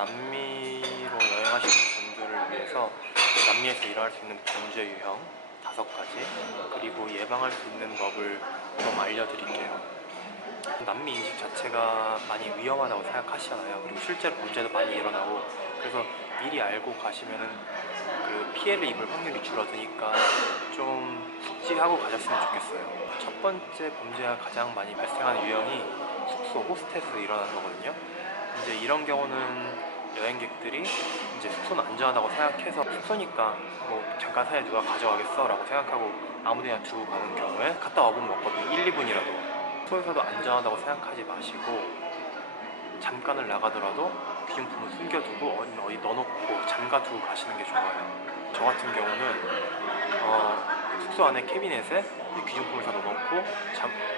남미로 여행하시는 분들을 위해서 남미에서 일어날 수 있는 범죄 유형 5가지, 그리고 예방할 수 있는 법을 좀 알려드릴게요. 남미 인식 자체가 많이 위험하다고 생각하시잖아요. 그리고 실제로 범죄도 많이 일어나고, 그래서 미리 알고 가시면은 그 피해를 입을 확률이 줄어드니까 좀 숙지하고 가셨으면 좋겠어요. 첫 번째 범죄가 가장 많이 발생하는 유형이 숙소, 호스텔에서 일어나는 거거든요. 이제 이런 경우는 여행객들이 이제 숙소는 안전하다고 생각해서, 숙소니까 뭐 잠깐 사이에 누가 가져가겠어 라고 생각하고 아무데나 두고 가는 경우에 갔다 와보면 없거든요. 1, 2분이라도. 숙소에서도 안전하다고 생각하지 마시고, 잠깐을 나가더라도 귀중품을 숨겨두고 어디 넣어놓고 잠가두고 가시는 게 좋아요. 저 같은 경우는 숙소 안에 캐비넷에 귀중품을 다 넣어놓고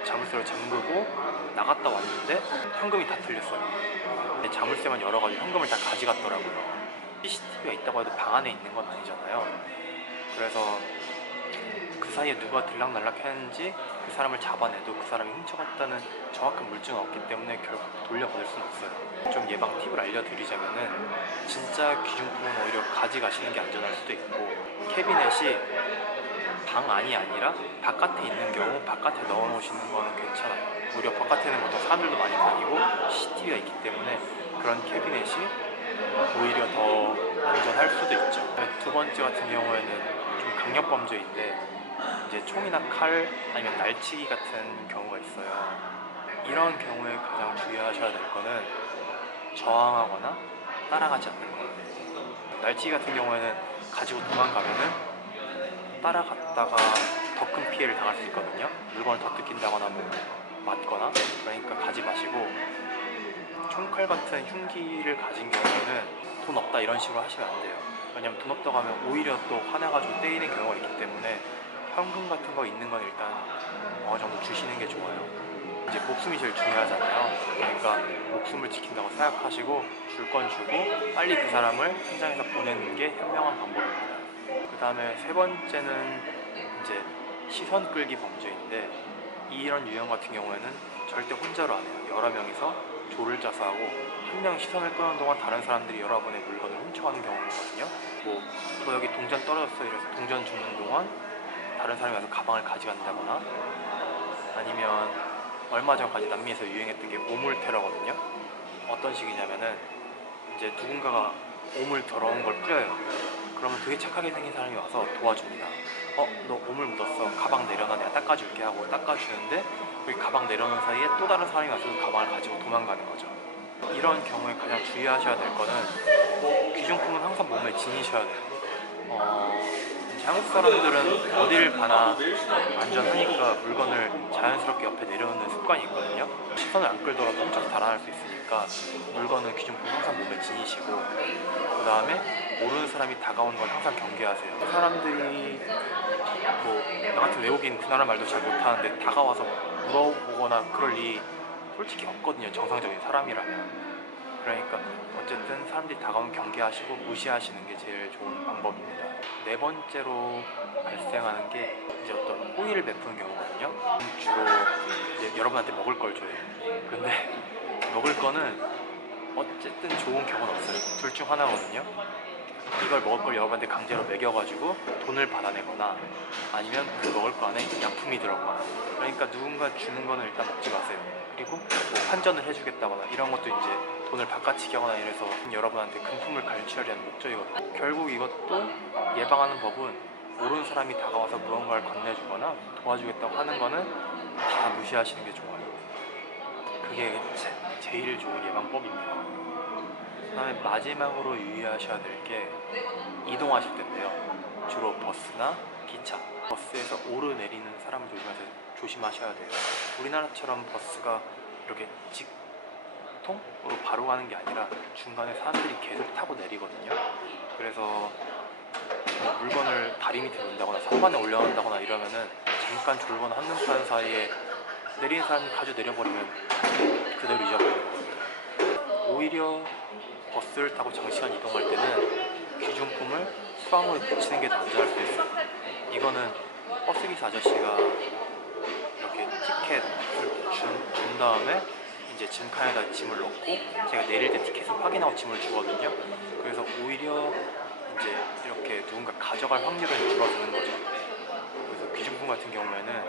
자물쇠로 잠그고 나갔다 왔는데 현금이 다 틀렸어요. 자물쇠만 열어가지고 현금을 다 가져갔더라고요. CCTV가 있다고 해도 방 안에 있는 건 아니잖아요. 그래서 그 사이에 누가 들락날락 했는지 그 사람을 잡아내도 그 사람이 훔쳐갔다는 정확한 물증은 없기 때문에 결국 돌려받을 수는 없어요. 좀 예방 팁을 알려드리자면은, 진짜 귀중품은 오히려 가져가시는 게 안전할 수도 있고, 캐비넷이 방 안이 아니라 바깥에 있는 경우 바깥에 넣어놓으시는 거는 괜찮아요. 오히려 바깥에는 보통 사람들도 많이 다니고 CCTV가 있기 때문에 그런 캐비넷이 오히려 더 안전할 수도 있죠. 두 번째 같은 경우에는 좀 강력범죄인데, 이제 총이나 칼 아니면 날치기 같은 경우가 있어요. 이런 경우에 가장 주의하셔야 될 거는 저항하거나 따라가지 않는 거예요. 날치기 같은 경우에는 가지고 도망가면은 따라갔다가 더 큰 피해를 당할 수 있거든요. 물건을 더 뜯긴다거나 뭐 맞거나. 그러니까 가지 마시고, 총칼 같은 흉기를 가진 경우에는 돈 없다 이런 식으로 하시면 안 돼요. 왜냐면 돈 없다고 하면 오히려 또 화나가지고 때리는 경우가 있기 때문에 현금 같은 거 있는 건 일단 어느 정도 주시는 게 좋아요. 이제 목숨이 제일 중요하잖아요. 그러니까 목숨을 지킨다고 생각하시고 줄 건 주고 빨리 그 사람을 현장에서 보내는 게 현명한 방법입니다. 그 다음에 세 번째는 이제 시선 끌기 범죄인데, 이런 유형 같은 경우에는 절대 혼자로 안 해요. 여러 명이서 조를 짜서 하고, 한 명 시선을 끄는 동안 다른 사람들이 여러분의 물건을 훔쳐가는 경우가 있거든요. 뭐 여기 동전 떨어졌어 이래서 동전 줍는 동안 다른 사람이 와서 가방을 가져간다거나, 아니면 얼마 전까지 남미에서 유행했던 게 오물 테러거든요. 어떤 식이냐면은 이제 누군가가 오물 더러운 걸 뿌려요. 그러면 되게 착하게 생긴 사람이 와서 도와줍니다. 너 오물 묻었어, 가방 내려놔, 내가 닦아줄게 하고 닦아주는데, 그 가방 내려놓은 사이에 또 다른 사람이 와서 그 가방을 가지고 도망가는 거죠. 이런 경우에 가장 주의하셔야 될 거는, 귀중품은 항상 몸에 지니셔야 돼요. 한국 사람들은 어디를 가나 안전하니까 물건을 자연스럽게 옆에 내려놓는 습관이 있거든요. 시선을 안 끌더라도 훔쳐서 달아날 수 있으니까 물건은 귀중품 항상 몸에 지니시고, 그 다음에 모르는 사람이 다가오는 건 항상 경계하세요. 사람들이 뭐 나 같은 외국인 그 나라 말도 잘 못하는데 다가와서 물어보거나 그럴 일이 솔직히 없거든요, 정상적인 사람이라면. 그러니까 어쨌든 사람들이 다가오면 경계하시고 무시하시는 게 제일 좋은 방법입니다. 네 번째로 발생하는 게 이제 어떤 호의를 베푸는 경우거든요. 주로 이제 여러분한테 먹을 걸 줘요. 근데 먹을 거는 어쨌든 좋은 경우는 없어요. 둘 중 하나거든요. 이걸 먹을 걸 여러분한테 강제로 먹여가지고 돈을 받아내거나, 아니면 그 먹을 거 안에 약품이 들어가거나. 그러니까 누군가 주는 거는 일단 먹지 마세요. 그리고 뭐 환전을 해주겠다거나 이런 것도 이제 돈을 바꿔치기 하거나 이래서 여러분한테 금품을 갈취하려는 목적이거든요. 결국 이것도 예방하는 법은, 모르는 사람이 다가와서 무언가를 건네주거나 도와주겠다고 하는 거는 다 무시하시는 게 좋아요. 그게 제일 좋은 예방법입니다. 그 다음에 마지막으로 유의하셔야 될 게 이동하실 텐데요. 주로 버스나 기차, 버스에서 오르내리는 사람을 조심하셔야 돼요. 우리나라처럼 버스가 이렇게 직통으로 바로 가는 게 아니라 중간에 사람들이 계속 타고 내리거든요. 그래서 물건을 다리 밑에 놓는다거나 선반에 올려놓는다거나 이러면은 잠깐 졸거나 한눈판 사이에 내리는 사람이 가져 내려버리면 그대로 잊어버리는 거거든요. 오히려 버스를 타고 장시간 이동할 때는 귀중품을 수화물에 붙이는 게 더 안전할 수도 있어요. 이거는 버스기사 아저씨가 이렇게 티켓을 준 다음에 이제 이제 짐칸에다 짐을 넣고 제가 내릴 때 티켓을 확인하고 짐을 주거든요. 그래서 오히려 이제 이렇게 누군가 가져갈 확률은 줄어드는 거죠. 그래서 귀중품 같은 경우에는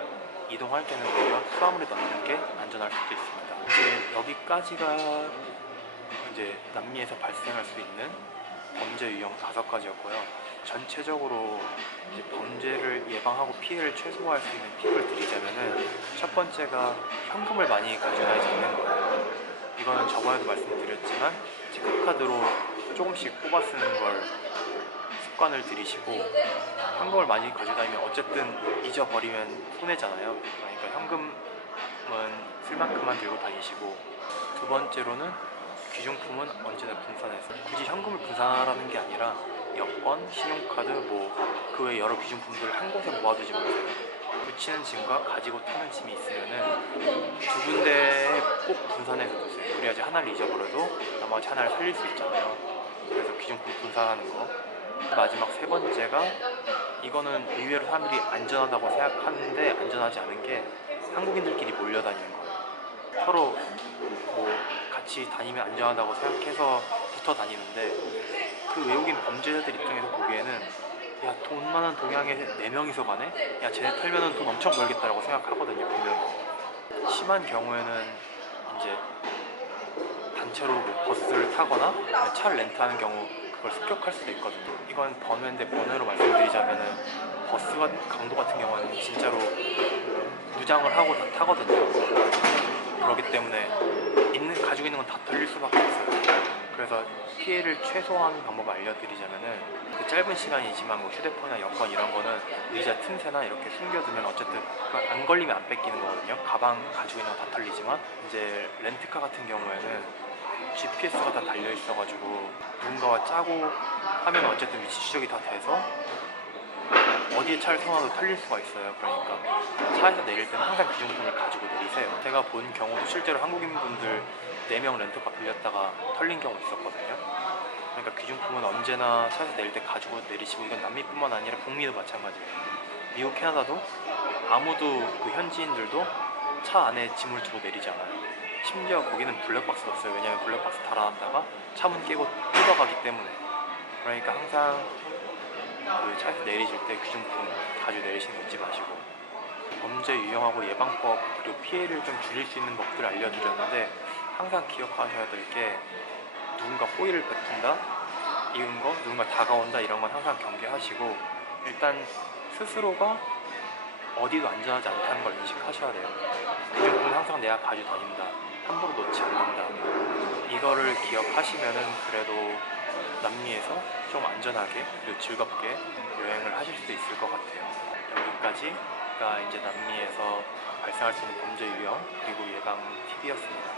이동할 때는 오히려 수화물에 넣는 게 안전할 수도 있습니다. 이제 여기까지가 이제 남미에서 발생할 수 있는 범죄 유형 5가지였고요. 전체적으로 이제 범죄를 예방하고 피해를 최소화할 수 있는 팁을 드리자면은 첫 번째가 현금을 많이 가져다니지 않는 거예요. 이거는 저번에도 말씀드렸지만 체크카드로 조금씩 뽑아 쓰는 걸 습관을 들이시고 현금을 많이 가져다니면 어쨌든 잊어버리면 손해잖아요. 그러니까 현금은 쓸 만큼만 들고 다니시고, 두 번째로는 귀중품은 언제나 분산해서, 굳이 현금을 분산하라는 게 아니라 여권, 신용카드, 그 외 여러 귀중품들을 한 곳에 모아두지 마세요. 붙이는 짐과 가지고 타는 짐이 있으면은 두 군데에 꼭 분산해서 두세요. 그래야지 하나를 잊어버려도 나머지 하나를 살릴 수 있잖아요. 그래서 귀중품 분산하는 거. 마지막 세 번째가, 이거는 의외로 사람들이 안전하다고 생각하는데 안전하지 않은 게 한국인들끼리 몰려다니는 거예요. 서로 같이 다니면 안전하다고 생각해서 붙어 다니는데, 그 외국인 범죄자들 입장에서 보기에는 야, 돈 많은 동양에 4명이서 가네? 야, 쟤네 털면은 돈 엄청 벌겠다라고 생각하거든요, 분명히. 심한 경우에는 이제 단체로 버스를 타거나 차를 렌트하는 경우 그걸 습격할 수도 있거든요. 이건 번외인데, 번외로 말씀드리자면은 버스가 강도 같은 경우는 진짜로 무장을 하고 다 타거든요. 그렇기 때문에 가지고 있는 건 다 털릴 수밖에 없어요. 그래서 피해를 최소화하는 방법을 알려드리자면은, 그 짧은 시간이지만 휴대폰이나 여권 이런 거는 의자 틈새나 이렇게 숨겨두면 어쨌든 안 걸리면 안 뺏기는 거거든요. 가방 가지고 있는 거 다 털리지만, 이제 렌트카 같은 경우에는 GPS가 다 달려 있어가지고 누군가와 짜고 하면 어쨌든 위치 추적이 다 돼서 어디에 차를 세워놔도 털릴 수가 있어요. 그러니까 차에서 내릴 때는 항상 귀중품을 가지고 내리세요. 제가 본 경우도 실제로 한국인분들 4명 렌터카 빌렸다가 털린 경우 있었거든요. 그러니까 귀중품은 언제나 차에서 내릴 때 가지고 내리시고, 이건 남미뿐만 아니라 북미도 마찬가지예요. 미국, 캐나다도 아무도, 그 현지인들도 차 안에 짐을 두고 내리지 않아요. 심지어 거기는 블랙박스도 없어요. 왜냐하면 블랙박스 달아놨다가 차문 깨고 뜯어가기 때문에. 그러니까 항상 그 차에서 내리실 때 귀중품 가지고 내리시는 거 잊지 마시고. 범죄 유형하고 예방법, 그리고 피해를 좀 줄일 수 있는 법들을 알려드렸는데, 항상 기억하셔야 될 게, 누군가 호의를 베푼다, 이런 거, 누군가 다가온다, 이런 건 항상 경계하시고, 일단 스스로가 어디도 안전하지 않다는 걸 인식하셔야 돼요. 귀중품은 항상 내가 가지고 다닌다, 함부로 놓지 않는다, 이거를 기억하시면은 그래도 남미에서 좀 안전하게 그리고 즐겁게 여행을 하실 수 있을 것 같아요. 여기까지가 이제 남미에서 발생할 수 있는 범죄 유형 그리고 예방 팁이었습니다.